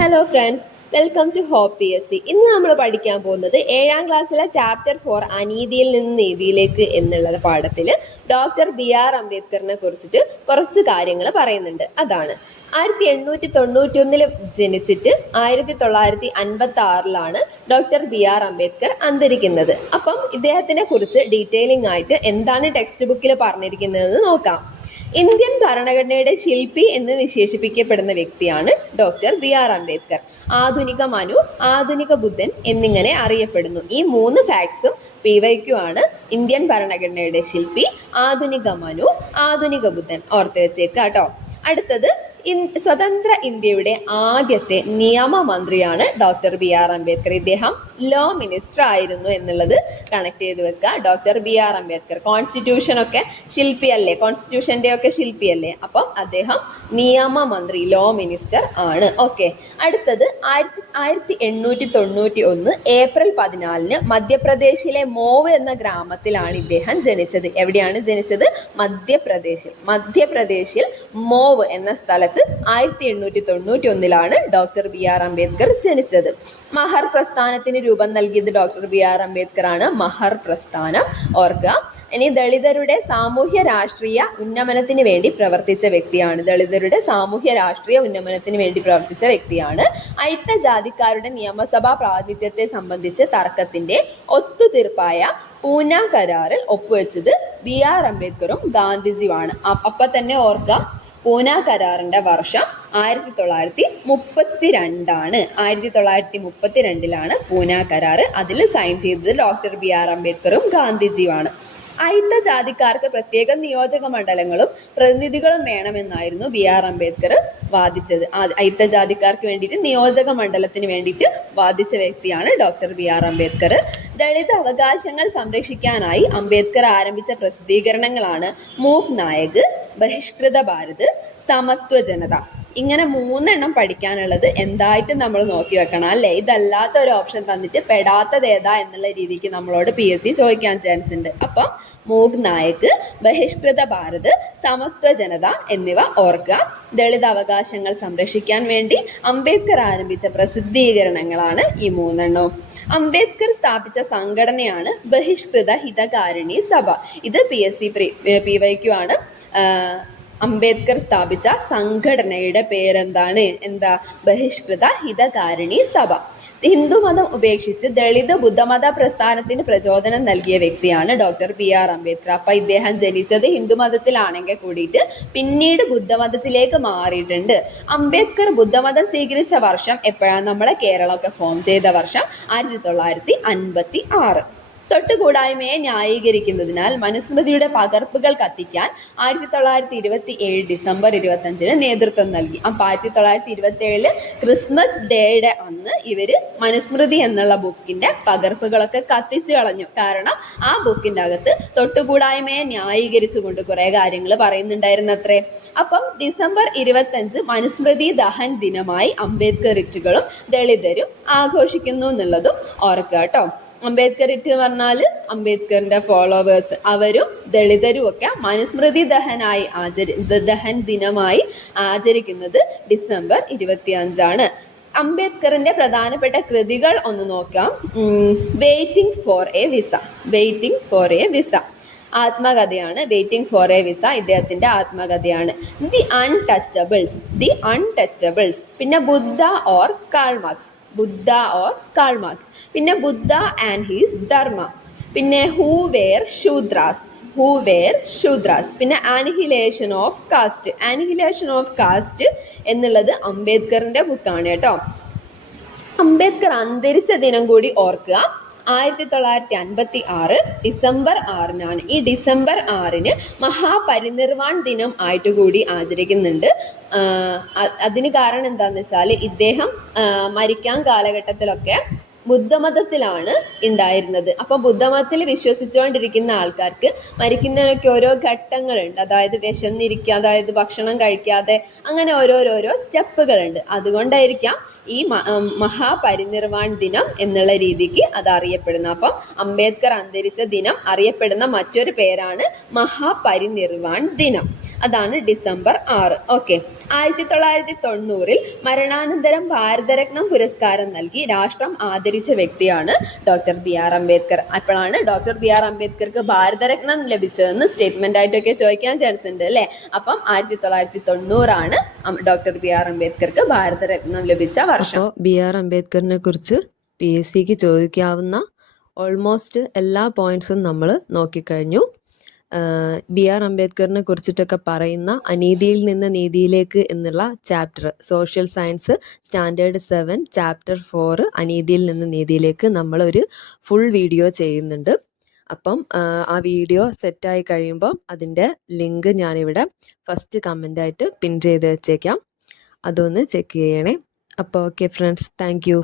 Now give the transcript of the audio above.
Hello friends, welcome to hope PSC. ഇന്ന് നമ്മൾ പഠിക്കാൻ പോകുന്നത് 7ാം ക്ലാസ്സിലെ ചാപ്റ്റർ 4 അനീതിയിൽ നിന്ന് നീതിയിലേക്ക് എന്നുള്ള പാഠത്തിൽ ഡോക്ടർ BR അംബേദ്കറിനെ കുറിച്ചിട്ട് കുറച്ച് കാര്യങ്ങൾ പറയുന്നുണ്ട്. അതാണ് 1891 ജനിച്ചിട്ട് 1956 ഡോക്ടർ BR അംബേദ്കർ അന്തരിക്കുന്നത്. അപ്പം ഇദ്ദേഹത്തിനെ കുറിച്ച് ഡീറ്റെയിലിംഗ് ആയിട്ട് എന്താണ് ടെക്സ്റ്റ് ബുക്കിൽ പറഞ്ഞിരിക്കുന്നതെന്ന് നോക്കാം. ഇന്ത്യൻ ഭരണഘടനയുടെ ശില്പി എന്ന് വിശേഷിപ്പിക്കപ്പെടുന്ന വ്യക്തിയാണ് ഡോക്ടർ BR അംബേദ്കർ. ആധുനിക മനു, ആധുനിക ബുദ്ധൻ എന്നിങ്ങനെ അറിയപ്പെടുന്നു. ഈ 3 ഫാക്ട്സും PYQ ആണ്. ഇന്ത്യൻ ഭരണഘടനയുടെ ശില്പി, ആധുനിക മനു, ആധുനിക ബുദ്ധൻ ഓർത്ത് വെച്ചേക്കുക കേട്ടോ. അടുത്തത് സ്വതന്ത്ര ഇന്ത്യയുടെ ആദ്യത്തെ നിയമമന്ത്രിയാണ് ഡോക്ടർ BR അംബേദ്കർ. ഇദ്ദേഹം ലോ മിനിസ്റ്റർ ആയിരുന്നു എന്നുള്ളത് കണക്ട് ചെയ്ത് വെക്കുക. ഡോക്ടർ BR അംബേദ്കർ കോൺസ്റ്റിറ്റ്യൂഷൻ ഒക്കെ ശില്പിയല്ലേ, കോൺസ്റ്റിറ്റ്യൂഷന്റെ ഒക്കെ ശില്പിയല്ലേ, അപ്പം അദ്ദേഹം നിയമമന്ത്രി, ലോ മിനിസ്റ്റർ ആണ്. ഓക്കെ, അടുത്തത് 1891 ഏപ്രിൽ 14 മധ്യപ്രദേശിലെ മോവ് എന്ന ഗ്രാമത്തിലാണ് ഇദ്ദേഹം ജനിച്ചത്. എവിടെയാണ് ജനിച്ചത്? മധ്യപ്രദേശിൽ മോവ് എന്ന സ്ഥലത്ത് 1891 ഡോക്ടർ BR അംബേദ്കർ ജനിച്ചത്. മഹർ പ്രസ്ഥാനത്തിന് രൂപം നൽകിയത് ഡോക്ടർ BR അംബേദ്കർ ആണ്. മഹർ പ്രസ്ഥാനം ഓർക്കുക. ഇനി ദളിതരുടെ സാമൂഹ്യ രാഷ്ട്രീയ ഉന്നമനത്തിന് വേണ്ടി പ്രവർത്തിച്ച വ്യക്തിയാണ്. അയിത്ത ജാതിക്കാരുടെ നിയമസഭാ പ്രാതിനിധ്യത്തെ സംബന്ധിച്ച് തർക്കത്തിന്റെ ഒത്തുതീർപ്പായ പൂന കരാറിൽ ഒപ്പുവെച്ചത് BR അംബേദ്കറും ഗാന്ധിജിയുമാണ്. അപ്പൊ തന്നെ ഓർക്കുക, പൂന കരാറിന്റെ വർഷം 1932 1932 പൂന കരാർ. അതിൽ സൈൻ ചെയ്തത് ഡോക്ടർ BR അംബേദ്കറും ഗാന്ധിജിയുമാണ്. അയിത്ത ജാതിക്കാർക്ക് പ്രത്യേക നിയോജക മണ്ഡലങ്ങളും പ്രതിനിധികളും വേണമെന്നായിരുന്നു BR അംബേദ്കർ വാദിച്ചത്. അയിത്ത ജാതിക്കാർക്ക് വേണ്ടിയിട്ട് നിയോജക മണ്ഡലത്തിന് വേണ്ടിയിട്ട് വാദിച്ച വ്യക്തിയാണ് ഡോക്ടർ BR അംബേദ്കർ. ദളിത് അവകാശങ്ങൾ സംരക്ഷിക്കാനായി അംബേദ്കർ ആരംഭിച്ച പ്രസിദ്ധീകരണങ്ങളാണ് മൂക് നായക്, ബഹിഷ്കൃത ഭാരത്, സമത്വ ജനത. ഇങ്ങനെ 3 എണ്ണം പഠിക്കാനുള്ളത് എന്തായിട്ടും നമ്മൾ നോക്കി വെക്കണം അല്ലേ. ഇതല്ലാത്ത ഒരു ഓപ്ഷൻ തന്നിട്ട് പെടാത്തത് ഏതാ എന്നുള്ള രീതിക്ക് നമ്മളോട് PSC ചോദിക്കാൻ ചാൻസ് ഉണ്ട്. അപ്പം മൂക് നായക്, ബഹിഷ്കൃത ഭാരത്, സമത്വ ജനത എന്നിവ ഓർക്കുക. ദളിത് അവകാശങ്ങൾ സംരക്ഷിക്കാൻ വേണ്ടി അംബേദ്കർ ആരംഭിച്ച പ്രസിദ്ധീകരണങ്ങളാണ് ഈ 3 എണ്ണവും. അംബേദ്കർ സ്ഥാപിച്ച സംഘടനയാണ് ബഹിഷ്കൃത ഹിതകാരിണി സഭ. ഇത് PSC PYQ ആണ്. അംബേദ്കർ സ്ഥാപിച്ച സംഘടനയുടെ പേരെന്താണ്? ബഹിഷ്കൃത ഹിതകാരിണി സഭ. ഹിന്ദുമതം ഉപേക്ഷിച്ച് ദളിത് ബുദ്ധമത പ്രസ്ഥാനത്തിന് പ്രചോദനം നൽകിയ വ്യക്തിയാണ് ഡോക്ടർ BR അംബേദ്കർ. അപ്പൊ ഇദ്ദേഹം ജനിച്ചത് ഹിന്ദുമതത്തിലാണെങ്കിൽ കൂടിയിട്ട് പിന്നീട് ബുദ്ധമതത്തിലേക്ക് മാറിയിട്ടുണ്ട്. അംബേദ്കർ ബുദ്ധമതം സ്വീകരിച്ച വർഷം എപ്പോഴാണ്? നമ്മളെ കേരളമൊക്കെ ഫോം ചെയ്ത വർഷം 1956. തൊട്ടുകൂടായ്മയെ ന്യായീകരിക്കുന്നതിനാൽ മനുസ്മൃതിയുടെ പകർപ്പുകൾ കത്തിക്കാൻ 1927 ഡിസംബർ 25 നേതൃത്വം നൽകി. അപ്പം 1927 ക്രിസ്മസ് ഡേയുടെ അന്ന് ഇവര് മനുസ്മൃതി എന്നുള്ള ബുക്കിന്റെ പകർപ്പുകളൊക്കെ കത്തിച്ചു കളഞ്ഞു. കാരണം ആ ബുക്കിന്റെ അകത്ത് തൊട്ടുകൂടായ്മയെ ന്യായീകരിച്ചുകൊണ്ട് കുറെ കാര്യങ്ങൾ പറയുന്നുണ്ടായിരുന്നത്രേ. അപ്പം ഡിസംബർ 25 മനുസ്മൃതി ദഹൻ ദിനമായി അംബേദ്കറിറ്റുകളും ദളിതരും ആഘോഷിക്കുന്നു എന്നുള്ളതും ഓർക്കുക കേട്ടോ. അംബേദ്കറിറ്റ് പറഞ്ഞാൽ അംബേദ്കറിന്റെ ഫോളോവേഴ്സ്, അവരും ദളിതരും ഒക്കെ മനുസ്മൃതി ദഹൻ ദിനമായി ആചരിക്കുന്നത് ഡിസംബർ 25. അംബേദ്കറിന്റെ പ്രധാനപ്പെട്ട കൃതികൾ ഒന്ന് നോക്കാം. വെയിറ്റിംഗ് ഫോർ എ വിസ ആത്മകഥയാണ്. വെയിറ്റിംഗ് ഫോർ എ വിസ ഇദ്ദേഹത്തിന്റെ ആത്മകഥയാണ്. ദി അൺടച്ചബിൾസ്, പിന്നെ ബുദ്ധ ഓർ കാൾ മാർക്സ്, പിന്നെ ബുദ്ധ ആൻഡ് ഹിസ് ധർമ്മ, പിന്നെ ഹൂ വെയർ ശൂദ്രാസ്, പിന്നെ ആനിഹിലേഷൻ ഓഫ് കാസ്റ്റ് എന്നുള്ളത് അംബേദ്കറിന്റെ ബുക്കാണ് കേട്ടോ. അംബേദ്കർ അന്തരിച്ച ദിനം കൂടി ഓർക്കുക. 1956 ഡിസംബർ 6 ഈ ഡിസംബർ 6 മഹാപരിനിർവാൺ ദിനം ആയിട്ട് കൂടി ആചരിക്കുന്നുണ്ട്. അതിന് കാരണം എന്താണെന്ന് വെച്ചാൽ ഇദ്ദേഹം മരിക്കാൻ കാലഘട്ടത്തിലൊക്കെ ബുദ്ധമതത്തിലാണ് ഉണ്ടായിരുന്നത്. അപ്പം ബുദ്ധമതത്തിൽ വിശ്വസിച്ചുകൊണ്ടിരിക്കുന്ന ആൾക്കാർക്ക് മരിക്കുന്നതിനൊക്കെ ഓരോ ഘട്ടങ്ങളുണ്ട്. അതായത് വിശന്നിരിക്കുക, അതായത് ഭക്ഷണം കഴിക്കാതെ, അങ്ങനെ ഓരോരോ സ്റ്റെപ്പുകളുണ്ട്. അതുകൊണ്ടായിരിക്കാം ഈ മഹാപരിനിർവാൺ ദിനം എന്നുള്ള രീതിക്ക് അത് അറിയപ്പെടുന്നത്. അപ്പം അംബേദ്കർ അന്തരിച്ച ദിനം അറിയപ്പെടുന്ന മറ്റൊരു പേരാണ് മഹാപരിനിർവാൺ ദിനം. അതാണ് ഡിസംബർ 6. ഓക്കെ. 1990 മരണാനന്തരം ഭാരതരത്നം പുരസ്കാരം നൽകി രാഷ്ട്രം ആദരിച്ച വ്യക്തിയാണ് ഡോക്ടർ ബി ആർ അംബേദ്കർ. അപ്പോഴാണ് ഡോക്ടർ ബി ആർ അംബേദ്കർക്ക് ഭാരതരത്നം ലഭിച്ചതെന്ന് സ്റ്റേറ്റ്മെന്റ് ആയിട്ടൊക്കെ ചോദിക്കാൻ ചാൻസ് ഉണ്ട് അല്ലേ. അപ്പം 1990 ഡോക്ടർ ബി ആർ അംബേദ്കർക്ക് ഭാരതരത്നം ലഭിച്ച വർഷം. അപ്പോൾ ബി ആർ അംബേദ്കറിനെ കുറിച്ച് PSCക്ക് ചോദിക്കാവുന്ന ഓൾമോസ്റ്റ് എല്ലാ പോയിന്റ്സും നമ്മൾ നോക്കിക്കഴിഞ്ഞു. ബി ആർ അംബേദ്കറിനെ കുറിച്ചിട്ടൊക്കെ പറയുന്ന അനീതിയിൽ നിന്ന് നീതിയിലേക്ക് എന്നുള്ള chapter, social science standard 7 chapter 4 അനീതിയിൽ നിന്ന് നീതിയിലേക്ക് നമ്മളൊരു ഫുൾ വീഡിയോ ചെയ്യുന്നുണ്ട്. അപ്പം ആ വീഡിയോ സെറ്റായി കഴിയുമ്പോൾ അതിൻ്റെ ലിങ്ക് ഞാനിവിടെ ഫസ്റ്റ് കമൻ്റായിട്ട് പിൻ ചെയ്ത് വെച്ചേക്കാം. അതൊന്ന് ചെക്ക് ചെയ്യണേ. അപ്പോൾ ഓക്കെ ഫ്രണ്ട്സ്, താങ്ക് യു.